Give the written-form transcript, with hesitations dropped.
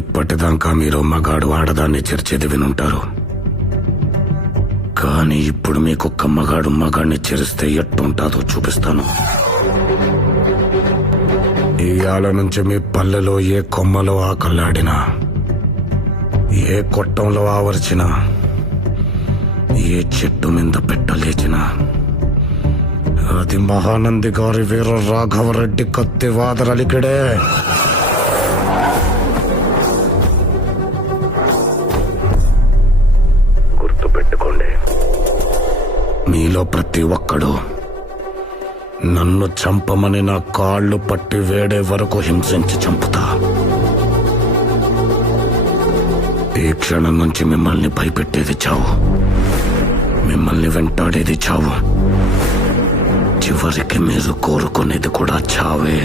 ఇప్పటిదాకా మీరు మగాడు ఆడదాన్ని చేర్చేది వినుంటారు. కానీ ఇప్పుడు మీకొక్క మగాడు మగాడిని చేరిస్తే ఎట్టుంటాదో చూపిస్తాను. ఇయాల నుంచి మీ పల్లెలో ఏ కొమ్మలో ఆకల్లాడినా, ఏ కొట్టంలో ఆవర్చినా, ఏ చెట్టు మీద పెట్టలేచినా అది మహానంది గారి వీర రాఘవరెడ్డి కత్తి వాదరలికిడే. గుర్తుపెట్టుకోండి, మీలో ప్రతి ఒక్కడు నన్ను చంపమని నా కాళ్ళు పట్టి వేడే వరకు హింసించి చంపుతా. ఈ క్షణం నుంచి మిమ్మల్ని భయపెట్టేది చావు, మిమ్మల్ని వెంటాడేది చావు, చివరికి మీరు కోరుకునేది కూడా చావే.